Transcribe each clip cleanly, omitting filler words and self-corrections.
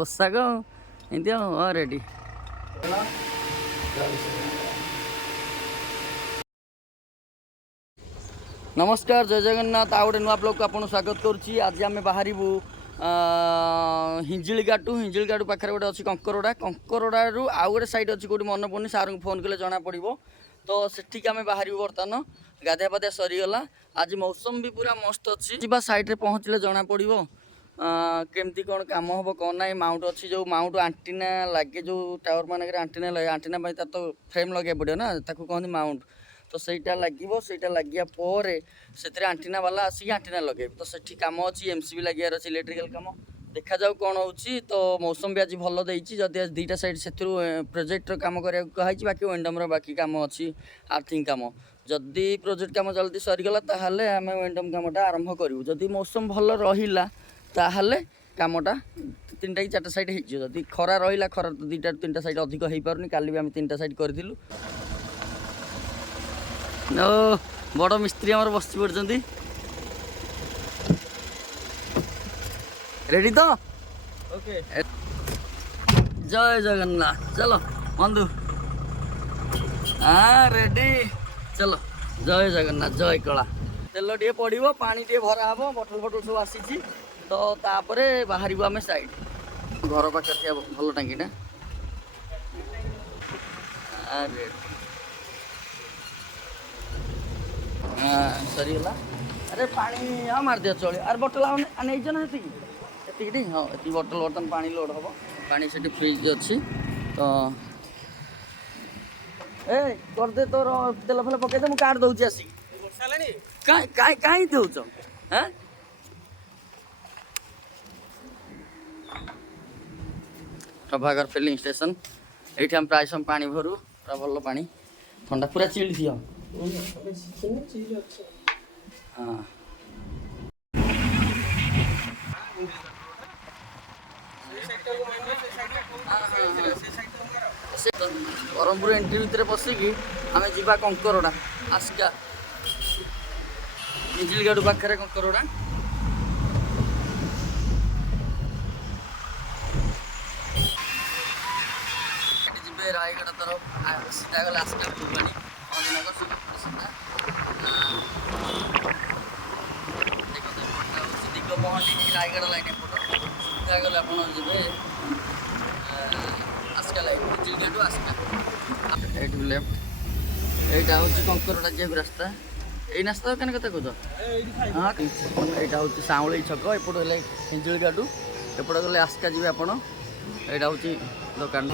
पोशाक एमती हाँ रेडी। नमस्कार जय जगन्नाथ आ गए नुआ ब्लॉग को आपको स्वागत करुच्ची। आज आम बाहर हिंजिलगाटू हिंजिलगाटू पाखे गोटे अच्छी कंकरड़ा कंकरड़ू आउ गोटे साइड अच्छी कौटी मन पड़नी सार को फोन कले जना पड़ो तो सेठिक आम बाहर बर्तमान गाधिया पाधिया सरीगला। आज मौसम भी पूरा मस्त अच्छी साइड पहुँचले जना पड़ो केमती कौन कम हम कौन ना माउंट अच्छी जो माउंट आंटीना लगे जो टावर मानक आंटीना लगे आंटीना तार तो फ्रेम लगे पड़ो ना ताको कहते माउंट तो सहीटा लगे सहीटा लगिया से आंटीना वाला आसिक आंटीना लगे तो सेठी काम अच्छी एमसीबी लगे अच्छे इलेक्ट्रिकल कम देखा जाऊ कौन होची। तो मौसम भी आज भल देती जदि आज दुईटा साइड से प्रोजेक्टर काम करा कही बाकी वेंडम बाकी काम अच्छी आर्थिंग काम जदि प्रोजेक्ट काम जल्दी सरीगला ताहले आम वेंडम कामटा आरंभ करूँ जदि मौसम भल रहा ताहले कामटा 3टा कि 4टा साइड हो जदि खरा रहा खरा 2टा 3टा साइड अधिक हो पारनी काली भी आम 3टा साइड करूँ। बड़ मिस्त्री आमर बस पड़ते रेडी तो ओके जय जगन्नाथ चलो बंधु हाँ रेडी चलो जय जगन्नाथ जय कला तेल टे पड़ो पानी टे भरा हम बटल फटल सब आसी तो तापर बाहर आम साइड घर पाखे भल टांगीटा सरीगला अरे पानी हाँ मार दिया चलो अरे बटल नहीं ना ये हाँ ये बटल बर्तमान पानी लोड हम पानी से फ्रिज अच्छी तो ए करदे तोर तेल फेल पकईदे मुझे कार्ड दूसरी आसिक कहीं दौच हाँ प्रभाकर फिलिंग स्टेशन ये हम प्राय समय पानी भरू पूरा भल पानी ठंडा पूरा चिल्ड थी हाँ ब्रह्मपुर एंट्री भितर पशिकी आम जा कंकरड़ा आस्का हिंजिलगाटू पाखे कंकरड़ा जी रायगढ़ तरफ सीधा गले आस्का फुलबाणी सीधा दिगमहली रायगढ़ लाइन एपट सीधा गले आप आस्का लाइन हिंजिलगाटू आस्का एट लेफ्ट एटा हूँ कंकरड़ा जेब रास्ता ये रास्ता क्या कत कह हाँ यहाँ हूँ साउली छक एपट है हिंजिलगाटू एपट गले आस्का जी आप यहाँ हूँ दुकान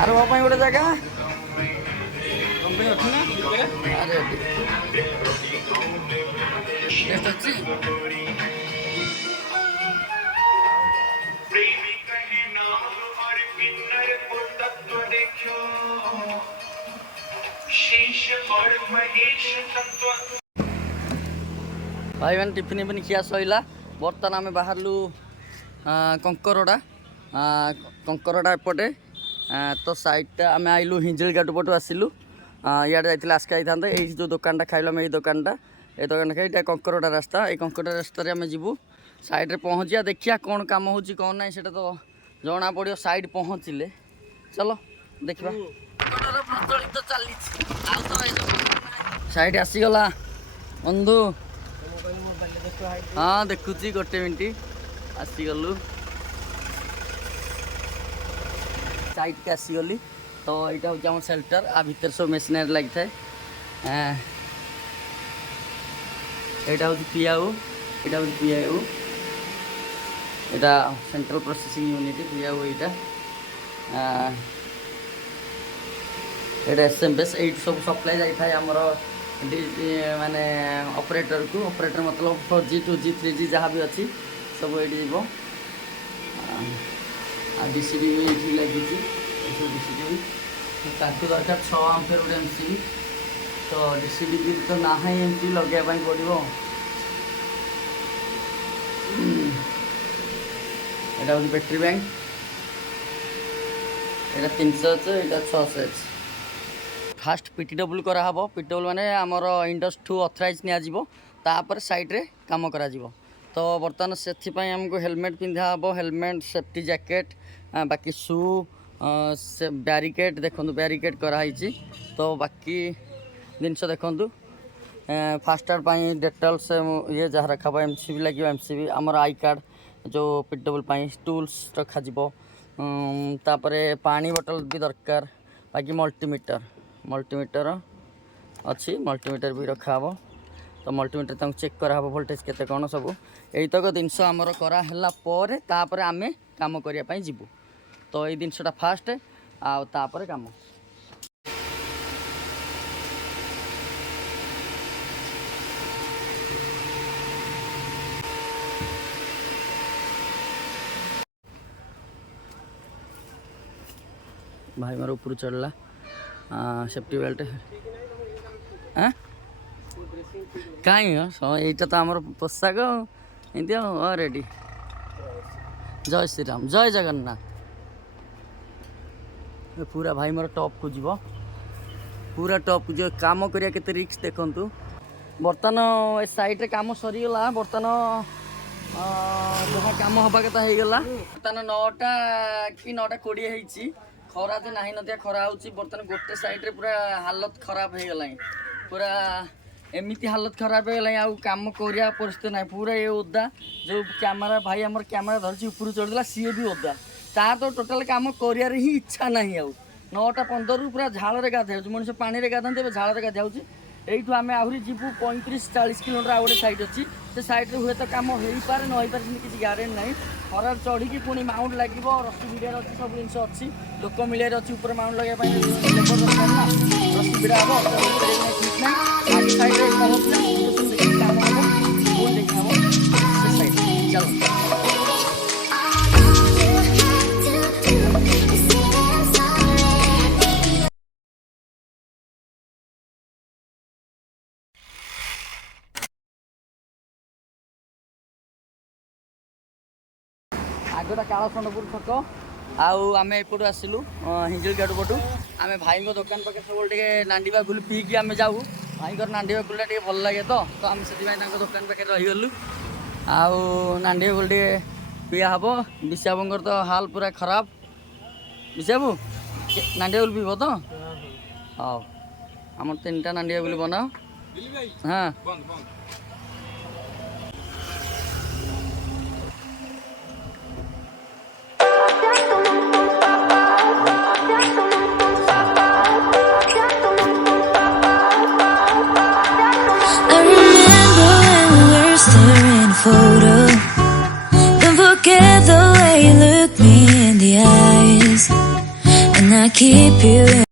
अरे वो गोटे जगह अच्छी ना अरे अच्छी भाई मैंने टिफिन इफिन खिया सैला बर्तमान आम बाहरलु कंकरड़ा कंकरड़ा एपटे तो साइडटा आम आइलु हिंजिलगाटू पटू आसिलु इे जाइए आस्का जाता ये जो दुकानटा खाइल आम ये दुकानटा खाई कंकरड़ा रास्ता ये कंकरड़ा रास्तार आम जीवु साइड पहुँचा देखिया कौन कम हो कौन ना से तो जना पड़ो साइड पहुँचले चलो देखा साइड आसीगला बंधु हाँ देखुची गोटे मिनट आसीगलु साइड के आसीगली तो यहाँ हूँ आम सेल्टर आ भर सब मेसीनारी लगी थाए यहाँ हूँ पीआऊ यहाँ हूँ पीआऊ यहाँ सेंट्रल प्रोसेसिंग यूनिट पीआऊ यहाँ एसएमएस ये सब सप्लाई जाए आमर माने ऑपरेटर को ऑपरेटर मतलब 4G 2G 3G जहाँ भी अच्छी सब ये डीसीबी भी ये लगी डीसीबी दरकार 6 एम्पियर गोटे एमसीबी तो डीसीबी तो ना एमती लगे पड़ो यहाँ हूँ बैटरी बैंक यहाँ 300 H यहाँ 600 H फास्ट PTW कराहब PTW माने आमर इंडस्ट्री ठू अथराइज निपर सैड्रे कम करा तो बर्तमान से आमको हेलमेट पिंधा हम हेलमेट सेफ्टी जैकेट बाकी शू बैरिकेड देखो बैरिकेड कराई तो बाकी जिनस देखूँ फास्टार डेटल से ये जहाँ रखा MCB लगे MCB आमर आई कार्ड जो PTW टूल्स रखा तापरे पानी बोतल भी दरकार बाकी मल्टीमीटर अच्छी मल्टीमीटर भी रखा हो तो मल्टीमीटर तक चेक करा वोल्टेज केते कौन सब यहीतक जिनस आमर कराला तापर आम कम करने जीवु तो ये जिनसटा फास्ट आपर कम भाई मार ऊपर चढ़ला सेफ्टी बेल्ट हाँ कहीं यही तो आमर पोशाक एमती रेडी जय श्री राम जय जगन्नाथ पूरा भाई मोर टॉप को जीव पूरा टॉप को जीव काम करिया केते रिस्क देखंतु बर्तमान ए साइड रे काम सरीगला बर्तमान जहाँ काम हवा कथा हो गला बर्तमान 9टा कि 9:20 होईची खरा तो नहीं नदिया खरा होची बर्तमान गोटे साइड रे पूरा हालत खराब हो गला पूरा एमती हालत खराब हो गला आ काम करिया परिस्थिति ना पूरा ये ओदा जो कैमरा भाई आमर कैमरा धरची ऊपर चढ़ला सी भी ओदा तार तो टोटाल काम करियार ही इच्छा नहीं आउ 9:15 पूरा झाल रे गाधा मनुष्य पानी रे गाधते झाल रे गाधा यू आम आहरी जीवु 35-40 किलोमीटर आ गए साइड अच्छी से सैड्रे हुए तो कम हो पारे न हो पारे किसी गारेंट ना खरार चढ़ी पुणी माउंट लगे रसी भिड़ार अच्छी सब जिन अच्छी लोक मिलियार अच्छी ऊपर माउंट लगे लेबर दरकार ना रसी भिड़ा हम ठीक ना आगे सैड्रे कम हम देखा से सैड चलो आगटा कालखंडपुर छक आम एपटू आसलु हिंजिल गाड़ पटू आम भाई दुकान पाखे सब नांडीबा गुल पीकी आम जाऊ भाई नांडीबा गुला भल लगे तो आम से दुकान पाखे रहीगलु आउ नांडीबा गुल पिया हम विशाबंगर तो हाल पूरा खराब विशाबू नांडीबा गुल पीब तो हाँ आम 3टा नांडीबा गुल बनाओ हाँ photo. Don't forget the way you look me in the eyes, and I keep you in.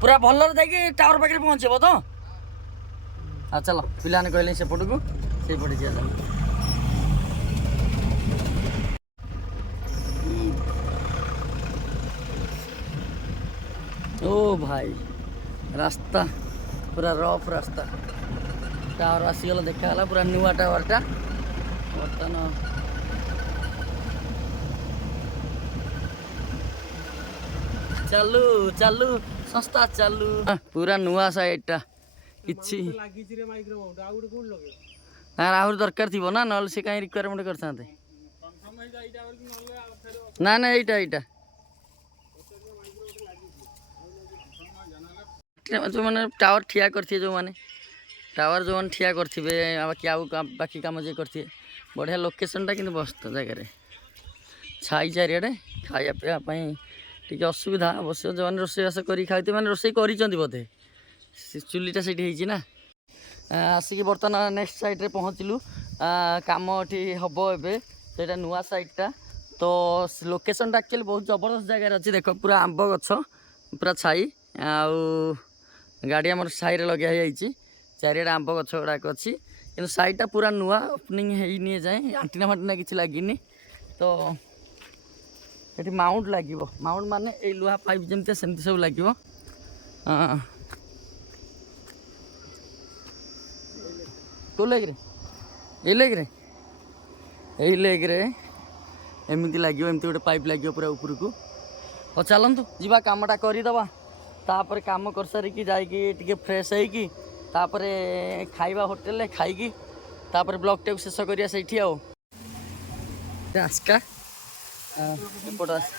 पूरा भल टावर पाखे पहुँचब तो हाँ चलो पिलाने कहले सेपट को से पटे जा ओ भाई रास्ता पूरा रफ रास्ता टावर आसीगला देखा पूरा नुआ टावरटा बर्तमान चालू चालू संस्था चालू पूरा नुआ साइडटा किछि आहरी दरकार थी ना ना से कहीं रिक्वायरमेंट करते ना ना यहीटा जो मैंने टावर ठिया करथिए जो मैंने टावर जो मैंने ठिया करथिबे बाकी आउ बाकी काम जे करथिए बढ़िया लोकेशनटा किंतु मस्त जगह छाई चारिआडे खाया पीवा टी असुविधा अवश्य जो मैंने रोषेईबास कर खाते मैंने रोषे कर बोधे चुलीटा से ना आसिक बर्तमान नेक्स्ट साइड्रे पहुँचलु कम ये हम एटा नुआ साइडटा तो लोकेशनटा एक्चुअली बहुत जबरदस्त जगह अच्छी देख पूरा आंब गछ पूरा छाई आउ गाड़ी आम साई लगे चारिआडे आंब गछ गुड़ाक अच्छी कि साइडटा पूरा नुआ ओपनिंग होनी जाए आंटीना फांटीना किसी लगिनी तो ये माउंट लगे माउंट माने ये लुहा पाइप जमी सेमती सब लगे कौ लगे ये लेग रे एमती लगे एमती गोटे पाइप लगे पूरा ऊपर को हो चलतु जीवा कामटा करदे तापर काम कर सारिकी जाइए फ्रेश होगी तापर खाइबा होटेल खाई तापर ब्लॉग टाइम शेष करिया सेठी आओ आस्का एपट आस